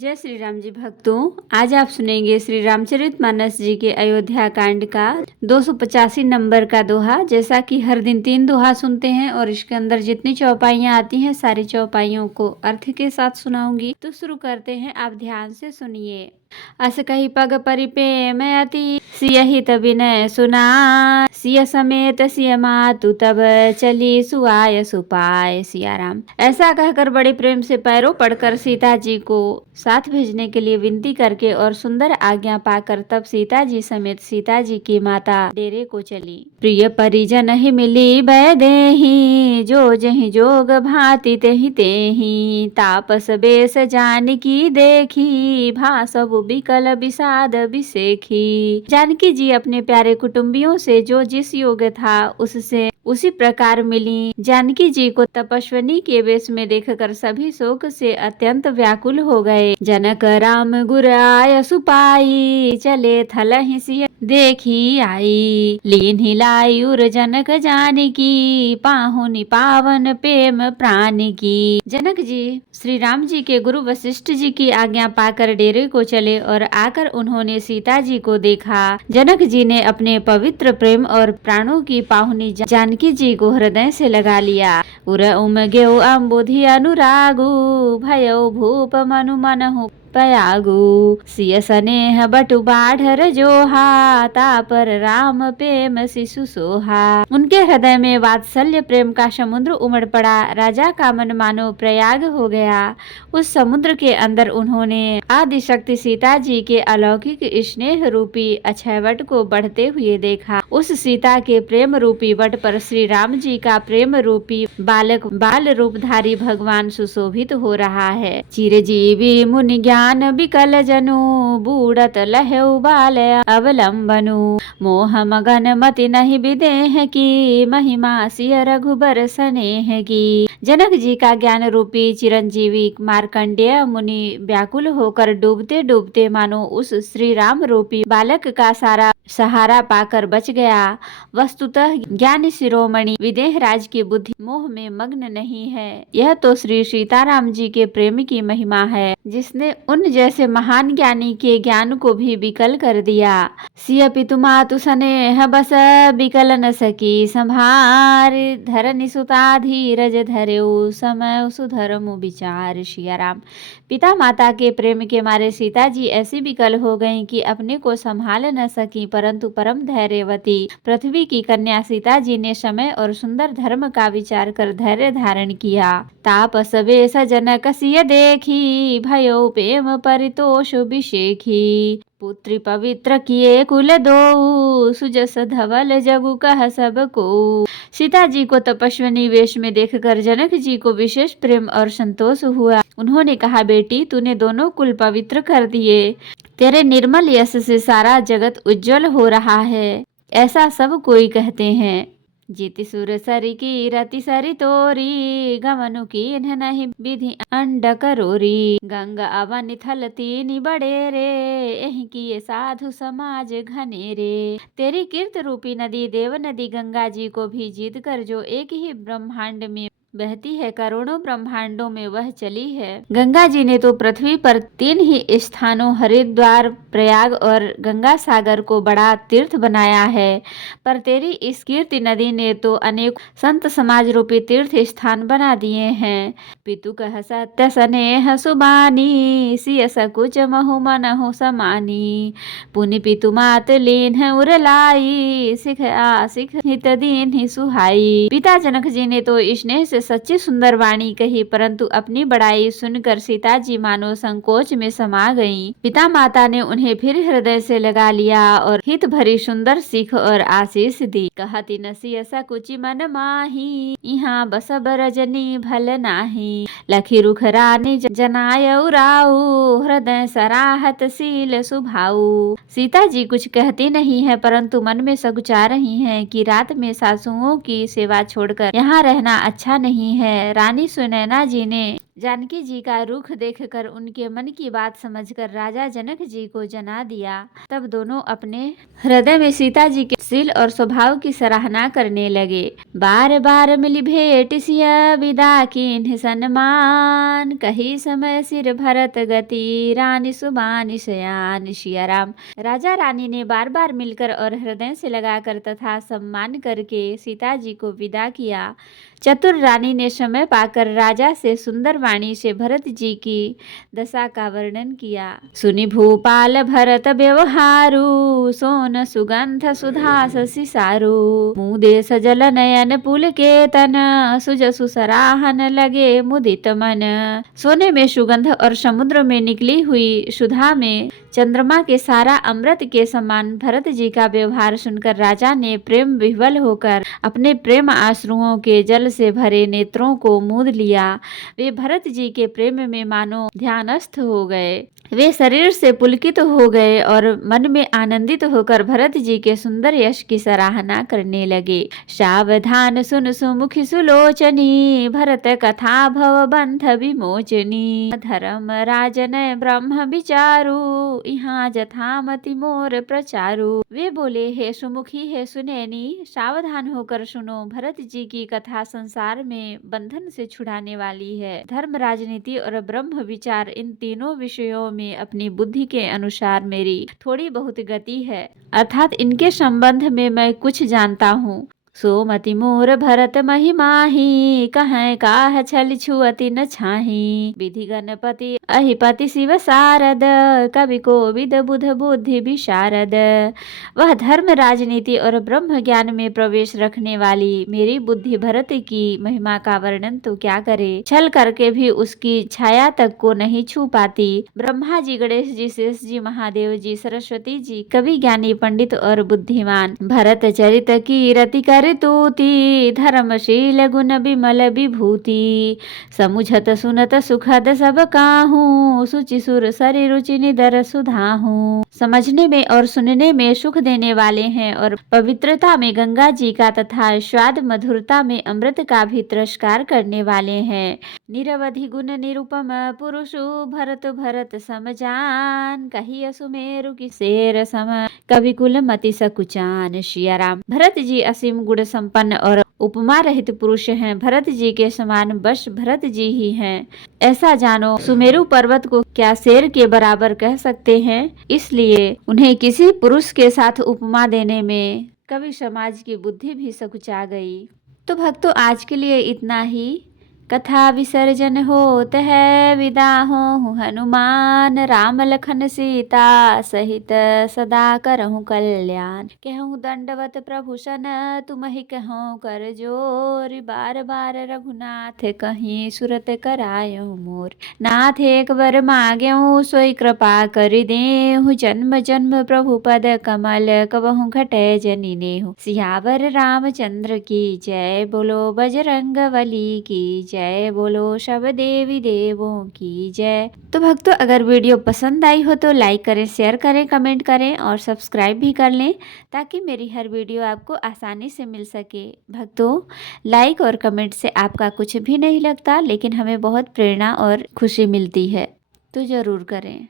जय श्री राम जी भक्तों, आज आप सुनेंगे श्री रामचरितमानस जी के अयोध्या कांड का 285 नंबर का दोहा। जैसा कि हर दिन 3 दोहा सुनते हैं और इसके अंदर जितनी चौपाइयाँ आती हैं सारी चौपाइयों को अर्थ के साथ सुनाऊंगी। तो शुरू करते हैं, आप ध्यान से सुनिए। अस कही पग परिप्रेम अति, सियहि तबिनय सुना, सिय समेत सिय मातु तब चली सुआय सुपाय। सिया राम। ऐसा कहकर बड़े प्रेम से पैरों पड़कर सीता जी को साथ भेजने के लिए विनती करके और सुंदर आज्ञा पाकर तब सीता जी समेत सीता जी की माता डेरे को चली। प्रिय परिजन ही मिली बै देहि, जो जहि जोग भांति तेहि तेहि, तापस बेस जानकी देखी, भासव बिकल विषाद बिसेखी। जानकी जी अपने प्यारे कुटुंबियों से जो जिस योग्य था उससे उसी प्रकार मिली। जानकी जी को तपस्विनी के वेश में देखकर सभी शोक से अत्यंत व्याकुल हो गए। जनक राम गुर आय सुपाई, चले थलहि सिय देखी आई, लीन हिलाई उर जनक जानकी, पाहुनि पावन प्रेम प्राण की। जनक जी श्री राम जी के गुरु वशिष्ठ जी की आज्ञा पाकर डेरे को चले और आकर उन्होंने सीता जी को देखा। जनक जी ने अपने पवित्र प्रेम और प्राणों की पाहुनी जानकी जी को हृदय से लगा लिया। उर उमगेउ अम्बुधि अनुरागु, भयो भूप मनु मनहु पयागु, सिय स्नेह बटु बाढ़र जोहा, तापर राम प्रेम शिशु सोहा। उनके हृदय में वात्सल्य प्रेम का समुद्र उमड़ पड़ा। राजा का मन मानो प्रयाग हो गया। उस समुद्र के अंदर उन्होंने आदिशक्ति सीता जी के अलौकिक स्नेह रूपी अक्षय वट को बढ़ते हुए देखा। उस सीता के प्रेम रूपी वट पर श्री राम जी का प्रेम रूपी बाल रूपधारी भगवान सुशोभित हो रहा है। चिरजीवी मुनि ज्ञान बिकल जनु, बूढ़त लहु बाल अवलंबनु, मोह मगन मति नहीं विदेह की, महिमा सिय रघुबर स्नेह की। जनक जी का ज्ञान रूपी चिरंजीवी मार्कंडेय मुनि व्याकुल होकर डूबते डूबते मानो उस श्री राम रूपी बालक का सारा सहारा पाकर बच गया। वस्तुतः ज्ञान शिरोमणि विदेह राज की बुद्धि मोह में मग्न नहीं है। यह तो श्री सीताराम जी के प्रेम की महिमा है, जिसने उन जैसे महान ज्ञानी के ज्ञान को भी विकल कर दिया। सिय पितु मातु स्नेह बस, विकल न सकी संभार, धरनि सुता धीरज धरेउ, समय सुधरमु विचार। सिया राम। पिता माता के प्रेम के मारे सीता जी ऐसी विकल हो गईं कि अपने को संभाल न सकी, परंतु परम धैर्यवती पृथ्वी की कन्या सीता जी ने समय और सुंदर धर्म का विचार कर धैर्य धारण किया। तापस वेश जनक सिय देखी, भयो प्रेम परितोष विशेखी, पुत्री पवित्र किए कुल दो, सुजस धवल जगु कह सबको। सीता जी को तपस्विनी वेश में देखकर जनक जी को विशेष प्रेम और संतोष हुआ। उन्होंने कहा, बेटी तूने दोनों कुल पवित्र कर दिए, तेरे निर्मल यश से सारा जगत उज्जवल हो रहा है, ऐसा सब कोई कहते हैं। जीति सुर सरी की रति सरी तोरी, गमनु की नहीं विधि अंड करोरी, गंगा अवन थल तीन बड़े रे, यही किए साधु समाज घने रे। तेरी कीर्त रूपी नदी देव नदी गंगा जी को भी जीत कर जो एक ही ब्रह्मांड में बहती है, करोड़ों ब्रह्मांडों में वह चली है। गंगा जी ने तो पृथ्वी पर 3 ही स्थानों हरिद्वार, प्रयाग और गंगा सागर को बड़ा तीर्थ बनाया है, पर तेरी इस कीर्ति नदी ने तो अनेक संत समाज रूपी तीर्थ स्थान बना दिए हैं। पितु कह सत्य स्नेह सुबानी, सिय सकुच महु मनहु समानी, पुनि पितु मात लीन उरलाई, सिख आसिख हित दीन ही सुहाई। पिता जनक जी ने तो स्नेह से सच्ची सुंदर वाणी कही, परंतु अपनी बड़ाई सुनकर सीता जी मानो संकोच में समा गईं। पिता माता ने उन्हें फिर हृदय से लगा लिया और हित भरी सुंदर सीख और आशीष दी। कहती न सिय सकुचि मन माही, यहाँ बसब रजनी भल नाही, लखी रुख रानी जनाय उराऊ, हृदय सराहत सील सुभाऊ। सीता जी कुछ कहती नहीं है, परंतु मन में सकुचा रही हैं कि रात में सासुओं की सेवा छोड़कर यहाँ रहना अच्छा नहीं है। रानी सुनैना जी ने जानकी जी का रुख देखकर उनके मन की बात समझकर राजा जनक जी को जना दिया। तब दोनों अपने हृदय में सीता जी के शील और स्वभाव की सराहना करने लगे। बार बार मिली भेंट सिया विदा कीन्ह सन्मान, कही समय सिर भरत गति रानी सुबानी शयान। सिया राम। राजा रानी ने बार बार मिलकर और हृदय से लगाकर तथा सम्मान करके सीता जी को विदा किया। चतुर रानी ने समय पाकर राजा से सुंदर वाणी से भरत जी की दशा का वर्णन किया। सुनि भूपाल भरत व्यवहारु, सोन सुगंध सुधा शशि सारु। मुदे सजल नयन पुलकेतन, सुजसु सराहन लगे मुदित मन। सोने में सुगंध और समुद्र में निकली हुई सुधा में चंद्रमा के सारा अमृत के समान भरत जी का व्यवहार सुनकर राजा ने प्रेम विह्वल होकर अपने प्रेम आंसुओं के जल से भरे नेत्रों को मूंद लिया। वे भरत जी के प्रेम में मानो ध्यानस्थ हो गए। वे शरीर से पुलकित हो गए और मन में आनंदित होकर भरत जी के सुंदर यश की सराहना करने लगे। सावधान सुन सुमुखी सुलोचनी, भरत कथा भव बंध विमोचनी। धर्म राजन ब्रह्म विचारु, यहाँ जथामति मोर प्रचारु। वे बोले, हे सुमुखी हे सुनैनी, सावधान होकर सुनो। भरत जी की कथा संसार में बंधन से छुड़ाने वाली है। धर्म, राजनीति और ब्रह्म विचार, इन तीनों विषयों में अपनी बुद्धि के अनुसार मेरी थोड़ी बहुत गति है, अर्थात इनके संबंध में मैं कुछ जानता हूँ। सोमति मोर भरत महिमाही, कहें काह छल छुअति न छाही। विधि गणपति अहिपति शिव शारद, कवि कोविद बुध बुद्धि विशारद। वह धर्म, राजनीति और ब्रह्म ज्ञान में प्रवेश रखने वाली मेरी बुद्धि भरत की महिमा का वर्णन तो क्या करे, छल करके भी उसकी छाया तक को नहीं छू पाती। ब्रह्मा जी, गणेश जी, शेष जी, महादेव जी, सरस्वती जी, कवि, ज्ञानी, पंडित और बुद्धिमान भरत चरित की रति कर तूती, धर्मशील गुण विमल विभूति। समुझत सुनत सुखद सब काहू, सुचि सुर सरि रुचि निदर सुधाहू। समझने में और सुनने में सुख देने वाले हैं और पवित्रता में गंगा जी का तथा स्वाद मधुरता में अमृत का भी तिरस्कार करने वाले हैं। निरवधि गुण निरुपम पुरुषु, भरत भरत समजान। कही सुमेरु की शेर सम, कवि कुल मति सकुचान। सिया राम। भरत जी असीम गुण संपन्न और उपमा रहित पुरुष हैं। भरत जी के समान बस भरत जी ही हैं, ऐसा जानो। सुमेरु पर्वत को क्या शेर के बराबर कह सकते हैं, इसलिए उन्हें किसी पुरुष के साथ उपमा देने में कवि समाज की बुद्धि भी सकुचा गई। तो भक्तों, आज के लिए इतना ही। कथा विसर्जन होत है, विदा हो हनुमान। राम लखन सीता सहित सदा करहु कल्याण। कहूँ दंडवत प्रभु सन, तुमहि कहूँ कर जोर। बार बार रघुनाथ कहीं सुरत करायो मोर। नाथ एक बर माग्यऊ, सोई कृपा कर देहु। जन्म जन्म प्रभु पद कमल, कबहु घटै जनि नेहु। सियावर रामचंद्र की जय, बोलो बजरंग बली की जय, बोलो सब देवी देवों की जय। तो भक्तों, अगर वीडियो पसंद आई हो तो लाइक करें, शेयर करें, कमेंट करें और सब्सक्राइब भी कर लें, ताकि मेरी हर वीडियो आपको आसानी से मिल सके। भक्तों, लाइक और कमेंट से आपका कुछ भी नहीं लगता, लेकिन हमें बहुत प्रेरणा और खुशी मिलती है, तो जरूर करें।